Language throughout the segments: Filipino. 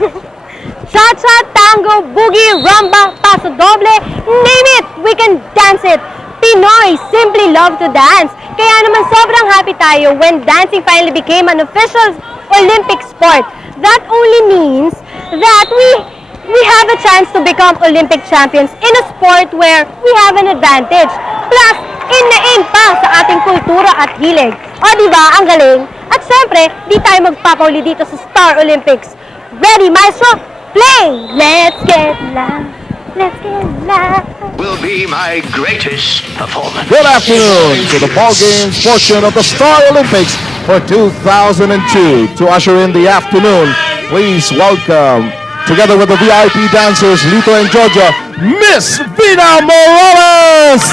Cha-cha, tango, boogie, rumba, paso doble, name it, we can dance it. Pinoy simply love to dance. Kaya naman sobrang happy tayo when dancing finally became an official Olympic sport. That only means that we have a chance to become Olympic champions in a sport where we have an advantage. Plus, in na in pa sa ating kultura at hilig. O diba, ang galing? At syempre, di tayo magpapauli dito sa Star Olympics. Ready, maestro? Play! Let's get loud. Let's get loud. Will be my greatest performance. Good afternoon to the ball games portion of the Star Olympics for 2002. To usher in the afternoon, please welcome, together with the VIP dancers Lito and Georgia, Miss Vina Morales!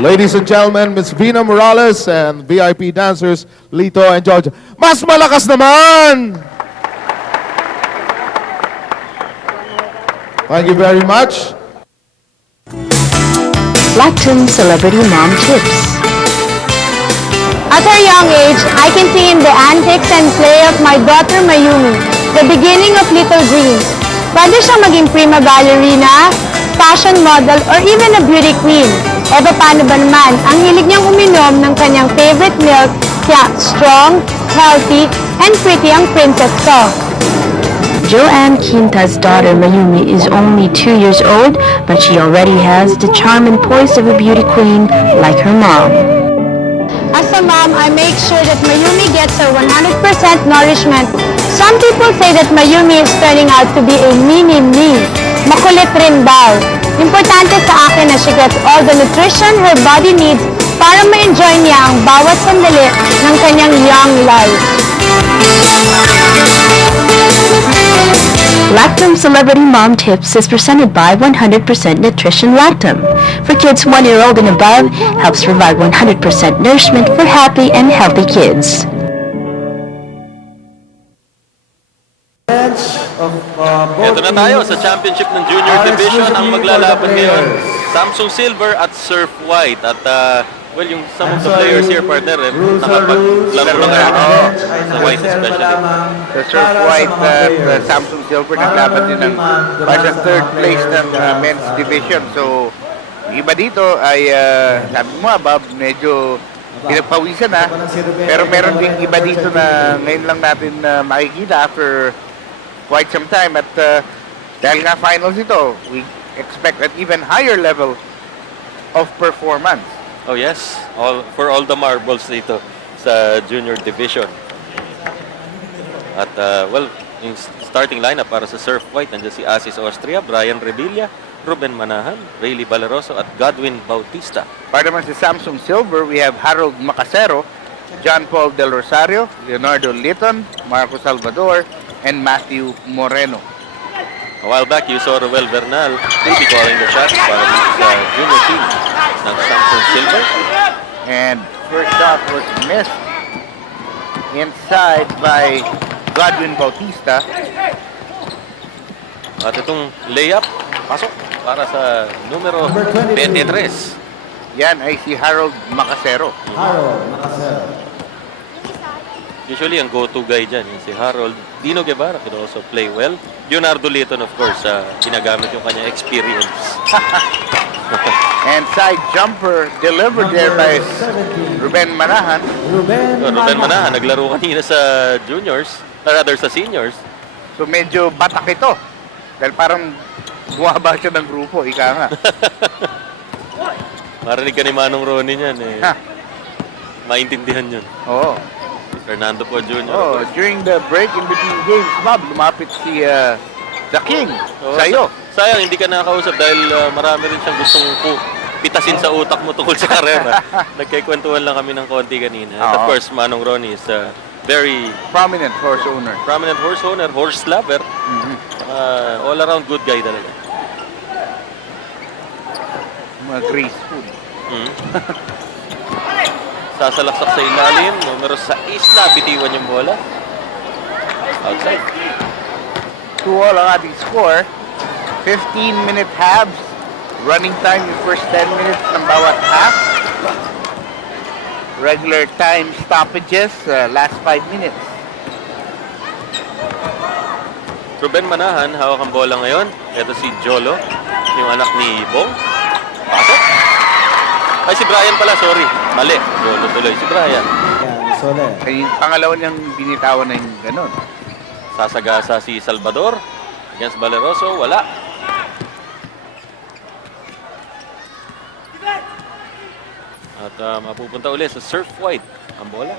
Ladies and gentlemen, Miss Vina Morales and VIP dancers Lito and Georgia. Mas malakas naman! Thank you very much. Lactum Celebrity Mom Tips. At her young age, I can see in the antics and play of my daughter Mayumi, the beginning of Little Dreams. Pwede siyang maging prima ballerina, fashion model, or even a beauty queen. E paano ba naman, ang hilig niyang uminom ng kanyang favorite milk, kaya strong, healthy, and pretty ang princess ko. Joanne Quinta's daughter Mayumi is only 2 years old, but she already has the charm and poise of a beauty queen like her mom. As a mom, I make sure that Mayumi gets her 100% nourishment. Some people say that Mayumi is turning out to be a mini-me. Makulit rin daw. Importante sa akin na she gets all the nutrition her body needs para ma-enjoy niya ang bawat sandali ng kanyang young life. Lactum Celebrity Mom Tips is presented by 100% Nutrition Lactum. For kids 1 year old and above, helps provide 100% nourishment for happy and healthy kids. Ito na tayo sa championship ng junior division. Ang maglalaban ngayon, Samsung Silver at Surf White. At well, yung some of the players here, partner, nakapaglaro na kayo sa White especially. Sa Surf White at Samsung Silver naglaban din ng para sa third place ng men's division. So, iba dito ay sabi mo, Bob, medyo pinagpawisan na. Pero meron ding iba dito na ngayon lang natin makikita after quite some time. At dahil nga finals ito, we expect an even higher level of performance. Oh yes, for all the marbles dito sa junior division. At well, yung starting lineup para sa Surf White, nandiyan si Asis Austria, Brian Revilla, Ruben Manahan, Rayleigh Valeroso at Godwin Bautista. Para naman sa Samsung Silver, we have Harold Macasero, John Paul Del Rosario, Leonardo Litton, Marco Salvador, and Matthew Moreno. A while back, you saw Roel Bernal will be calling the shots para sa junior team ng Samsung Silver. And first shot was missed inside by Godwin Bautista. At itong layup, pasok para sa numero 23. Yan ay si Harold Macasero. Usually, ang go-to guy dyan, yung si Harold. Dino Guevara could also play well. Leonardo Litton, of course, ginagamit yung kanyang experience. And side jumper delivered there by Ruben Manahan. Ruben Manahan, naglaro kanina sa juniors, or rather sa seniors. So medyo batak ito. Dahil parang buwaba siya ng grupo, ika nga. Marinig ka ni Manong Ronnie niyan eh. Ha. Maintindihan yun. Oo. Fernando po Jr. Oh, during the break in between games, Bob, lumapit si The King sa'yo. Sayang, hindi ka nakakausap dahil marami rin siyang gustong pitasin sa utak mo tungkol sa karera. Nagkikwentuhan lang kami ng konti kanina. And of Oo. course, Manong Ronnie is a very Prominent horse owner. prominent horse owner, horse lover. All-around good guy talaga. Mga graceful. Sasalaksak sa ilalim, numero 6 na, bitiwan yung bola. Outside. 2-all ang ating score. 15-minute halves. Running time yung first 10 minutes ng bawat half. Regular time stoppages, last 5 minutes. Ruben Manahan, hawak ang bola ngayon. Ito si Jolo, yung anak ni Bong. Pasok. Ay, si Brian pala, sorry. Mali. Jolo tuloy. Si Brian. Ay, yung pangalawa niyang binitawan na yung ganun. Sasagasa si Salvador against Valeroso. Wala. At mapupunta ulit sa Surf White ang bola.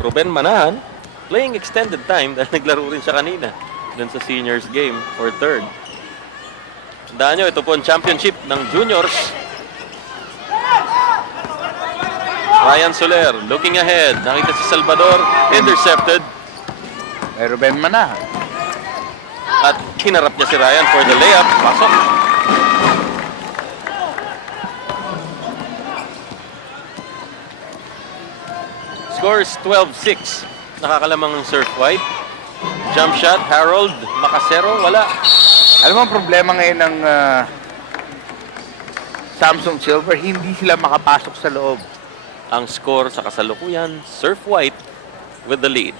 Ruben Manahan playing extended time dahil naglaro rin siya kanina dun sa seniors game for third. Tandaan nyo, ito po ang championship ng juniors. Ryan Soler looking ahead. Nakita si Salvador. Intercepted. Ay, Ruben Manahan. At kinarap niya si Ryan for the layup. Pasok. score is 12-6. Nakakalamang ng Surf White. Jump shot, Harold Macasero, wala. Alam mo ang problema ngayon ng Samsung Silver, hindi sila makapasok sa loob. Ang score sa kasalukuyan, Surf White with the lead.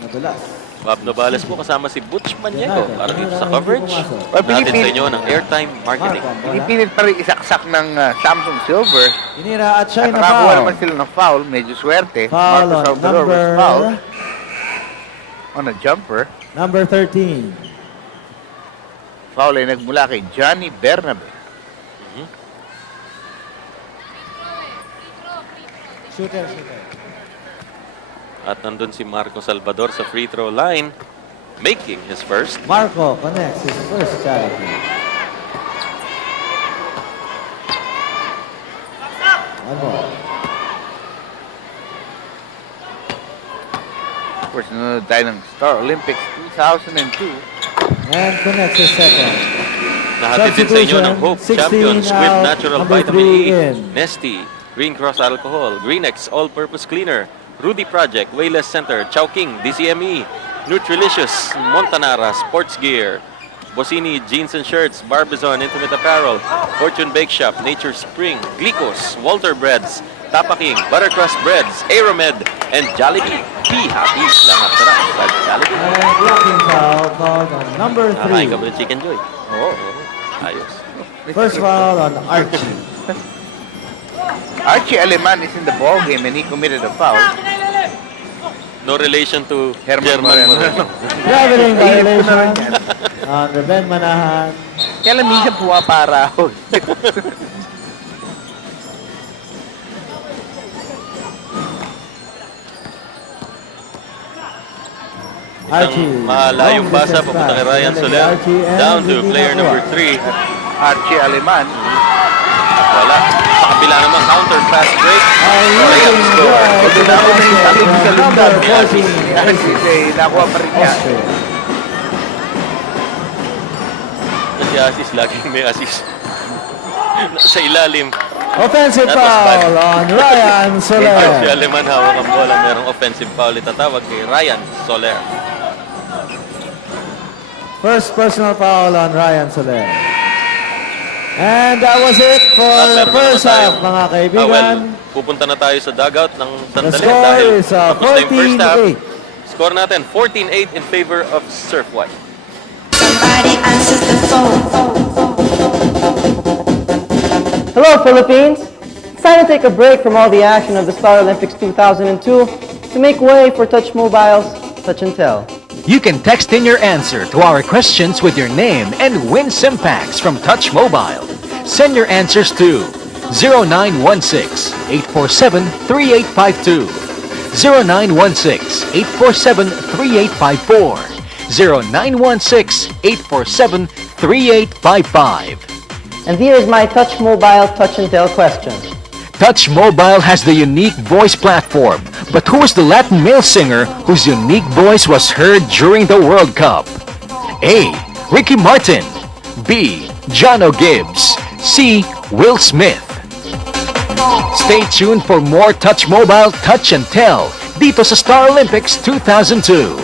Nadulas. Bob Novales po kasama si Butch Maniego para dito sa coverage. Well, Natin sa inyo ng airtime marketing. Pinipilit pa rin isaksak ng Samsung Silver. Tinira at siya At na nakakuha foul. naman sila ng foul, medyo swerte. Foul Marcos on Salvador was foul number on a jumper. number 13. Foul ay nagmula kay Johnny Bernabe. Shooter. At nandun si Marco Salvador sa free throw line, making his first. Marco connects his first charity. One more. Of course, nanonood tayo ng Star Olympics 2002. And connects his second. Nahatid din sa inyo ng Hope 16 Champions with out, Natural number Vitamin 3 E, in. Nesty, Green Cross Alcohol, Greenex All-Purpose Cleaner, Rudy Project, Wayless Center, Chowking, DCME, Nutrilicious, Montanara, Sports Gear, Bossini Jeans and Shirts, Barbizon Intimate Apparel, Fortune Bake Shop, Nature Spring, Glicos, Walter Breads, Tapaking, Buttercrust Breads, Aeromed, and Jollibee. Be happy! Lahat sarap sa Jollibee. And blocking foul called on number Nakain ka ba 3. ng Chicken Joy? Oo. Ayos. First foul on Archie. Archie Aleman is in the ball game and he committed a foul. No relation to Herman German Moreno. Moreno. Traveling Ayun na rin violation yan. on Ruben Manahan. Kaya lang minsan puwapara ako. Archie. Malayong long basa distance papunta kay pass. Ryan Connected Soler. Archie and Down to hindi player nakuha. number 3. Archie Aleman. Wala. Sa kabila naman, counter fast break. Leading score. drive Ito to na ako the ng basket sa from number lugar. 14. Archie ay nakuha pa rin niya. Austria. Si Asis, laging may assist. Sa ilalim. Offensive That was bad. foul on Ryan Si Soler. Aleman hawak ang bola. Merong offensive foul itatawag kay Ryan Soler. First personal foul on Ryan Soler. And that was it for At the meron first naman half, tayong- mga kaibigan. Pupunta na tayo sa dugout ng The sandali score dahil is tapos na yung first half. 14-8. Score natin, 14-8 in favor of Surf White. Somebody answers the phone. Hello, Philippines! It's time to take a break from all the action of the Star Olympics 2002 to make way for Touch Mobile's Touch and Tell. You can text in your answer to our questions with your name and win SIM packs from Touch Mobile. Send your answers to 0916-847-3852, 0916-847-3854, 0916-847-3855. And here is my Touch Mobile Touch and Tell question. Touch Mobile has the unique voice platform, but who was the Latin male singer whose unique voice was heard during the World Cup? A. Ricky Martin. B. Jono Gibbs. C. Will Smith. Stay tuned for more Touch Mobile Touch and Tell dito sa Star Olympics 2002.